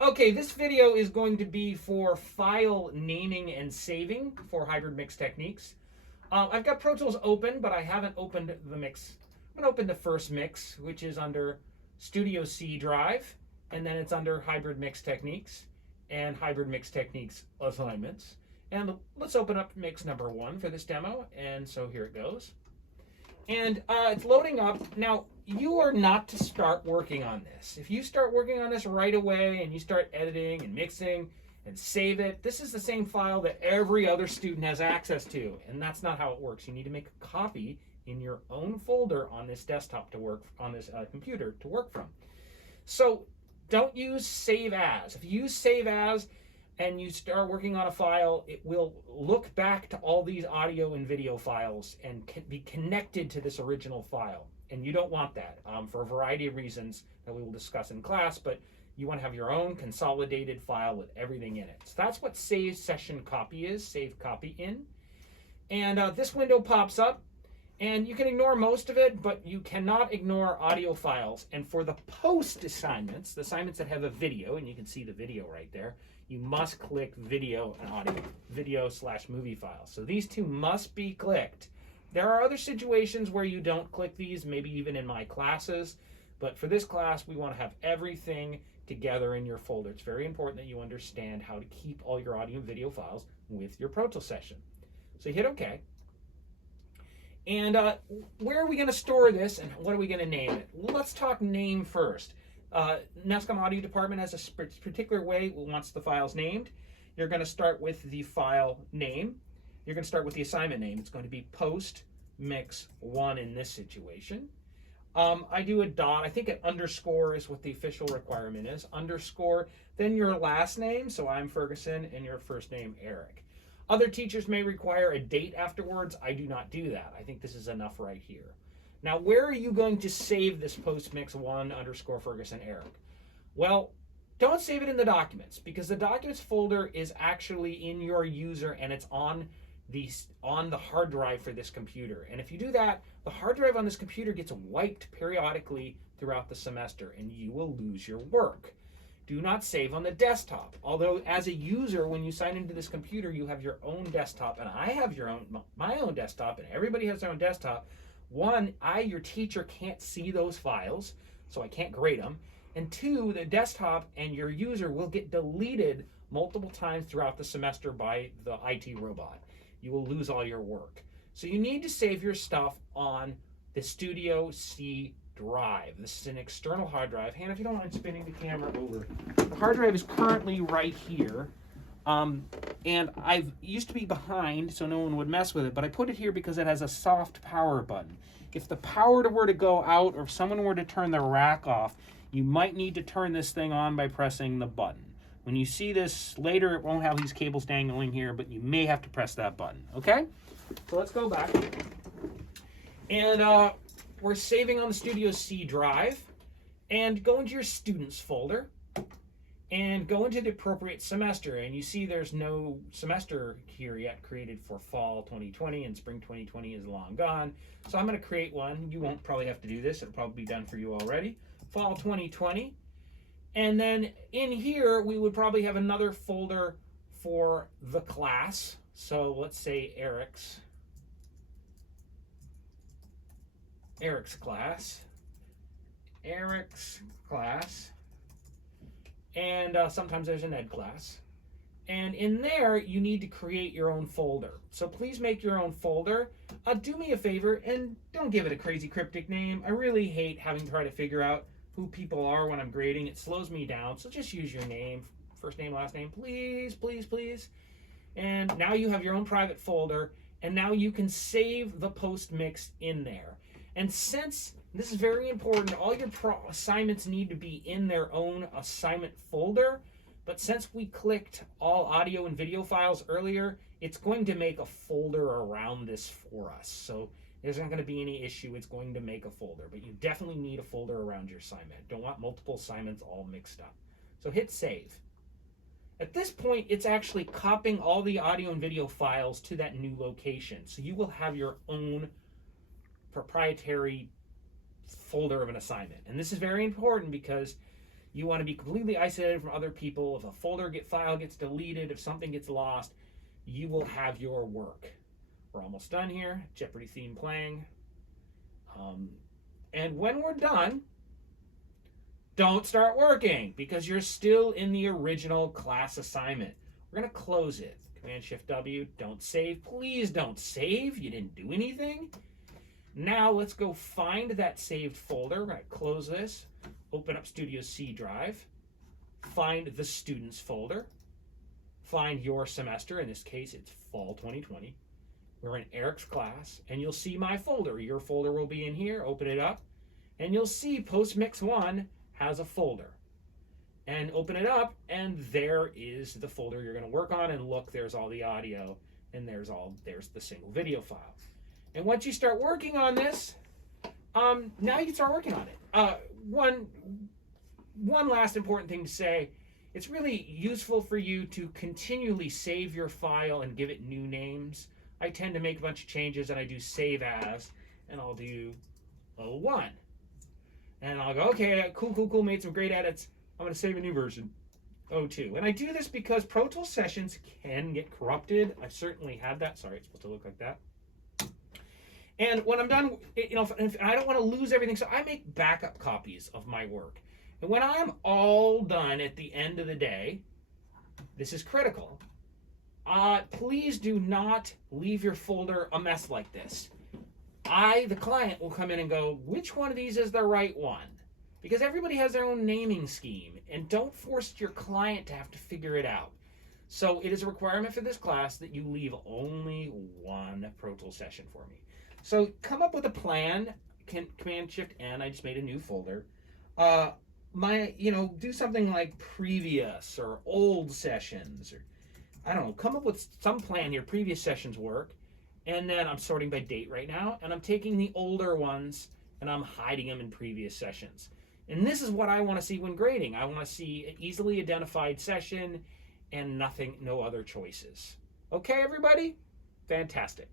Okay, this video is going to be for file naming and saving for hybrid mix techniques. I've got Pro Tools open, but I haven't opened the mix. I'm going to open the first mix, which is under Studio C Drive, and then it's under hybrid mix techniques and hybrid mix techniques assignments. And let's open up mix number 1 for this demo, and so here it goes. And it's loading up. Now, you are not to start working on this. If you start working on this right away and you start editing and mixing and save it, this is the same file that every other student has access to, and that's not how it works. You need to make a copy in your own folder on this desktop to work, on this computer to work from. So don't use save as. If you use save as and you start working on a file, it will look back to all these audio and video files and can be connected to this original file. And you don't want that for a variety of reasons that we will discuss in class, but you want to have your own consolidated file with everything in it. So that's what save session copy is, save copy in. And this window pops up, and you can ignore most of it, but you cannot ignore audio files. And for the post assignments, the assignments that have a video, and you can see the video right there, you must click video and audio, video/movie files. So these two must be clicked. There are other situations where you don't click these, maybe even in my classes, but for this class, we want to have everything together in your folder. It's very important that you understand how to keep all your audio and video files with your Pro Tools session. So you hit OK. And where are we going to store this, and what are we going to name it? Well, let's talk name first. NESCOM Audio Department has a particular way it wants the files named. You're going to start with the file name. You're going to start with the assignment name. It's going to be post mix 1 in this situation. I do a dot. I think an underscore is what the official requirement is. Underscore, then your last name. So I'm Ferguson, and your first name, Eric. Other teachers may require a date afterwards. I do not do that. I think this is enough right here. Now, where are you going to save this post mix 1 underscore Ferguson Eric? Well, don't save it in the documents, because the documents folder is actually in your user, and it's on the hard drive for this computer. And if you do that, the hard drive on this computer gets wiped periodically throughout the semester, and you will lose your work. Do not save on the desktop. Although as a user, when you sign into this computer, you have your own desktop, and I have my own desktop, and everybody has their own desktop. One, your teacher can't see those files, so I can't grade them. And two, the desktop and your user will get deleted multiple times throughout the semester by the IT robot. You will lose all your work. So you need to save your stuff on the Studio C drive. This is an external hard drive. Hannah, if you don't mind spinning the camera over. The hard drive is currently right here. And I used to be behind so no one would mess with it, but I put it here because it has a soft power button. If the power were to go out, or if someone were to turn the rack off, you might need to turn this thing on by pressing the button. When you see this later, it won't have these cables dangling here, but you may have to press that button, okay? So let's go back. And we're saving on the Studio C drive, and go into your students folder and go into the appropriate semester, and you see there's no semester here yet created for fall 2020, and spring 2020 is long gone. So I'm going to create one. You won't probably have to do this. It'll probably be done for you already. Fall 2020. And then in here, we would probably have another folder for the class. So let's say Eric's class. And sometimes there's an ed class. And in there, you need to create your own folder. So please make your own folder. Do me a favor and don't give it a crazy cryptic name. I really hate having to try to figure out who people are when I'm grading. It slows me down. So just use your name, first name, last name, please, please, please. And now you have your own private folder, and now you can save the post mix in there. And since this is very important, all your assignments need to be in their own assignment folder, but since we clicked all audio and video files earlier, it's going to make a folder around this for us. So there's not going to be any issue. It's going to make a folder, but you definitely need a folder around your assignment. Don't want multiple assignments all mixed up. So hit save. At this point, it's actually copying all the audio and video files to that new location. So you will have your own proprietary folder of an assignment. And this is very important because You want to be completely isolated from other people. If a file gets deleted, if something gets lost, you will have your work. We're almost done here. Jeopardy theme playing. And when we're done, don't start working because you're still in the original class assignment. We're going to close it. Command-Shift-W, don't save. Please don't save. You didn't do anything. Now let's go find that saved folder. We're going to close this. Open up Studio C drive. Find the students folder. Find your semester. In this case, it's fall 2020. We're in Eric's class, and you'll see my folder. Your folder will be in here. Open it up, and you'll see Post-Mix 1 has a folder. And open it up, and there is the folder you're going to work on. And look, there's all the audio, and there's the single video file. And once you start working on this, now you can start working on it. One last important thing to say: it's really useful for you to continually save your file and give it new names. I tend to make a bunch of changes, and I do save as, and I'll do 01. And I'll go, okay, cool, made some great edits. I'm going to save a new version, 02. And I do this because Pro Tools sessions can get corrupted. I certainly had that. Sorry, it's supposed to look like that. And when I'm done, if I don't want to lose everything, so I make backup copies of my work. And when I'm all done at the end of the day, this is critical. Please do not leave your folder a mess like this. The client, will come in and go, which one of these is the right one? Because everybody has their own naming scheme, and don't force your client to have to figure it out. So it is a requirement for this class that you leave only one Pro Tools session for me. So come up with a plan. Command-Shift-N, I just made a new folder. Do something like previous or old sessions, or I don't know, come up with some plan here, previous sessions work, and then I'm sorting by date right now, and I'm taking the older ones and I'm hiding them in previous sessions. And this is what I want to see when grading. I want to see an easily identified session and no other choices. Okay, everybody? Fantastic.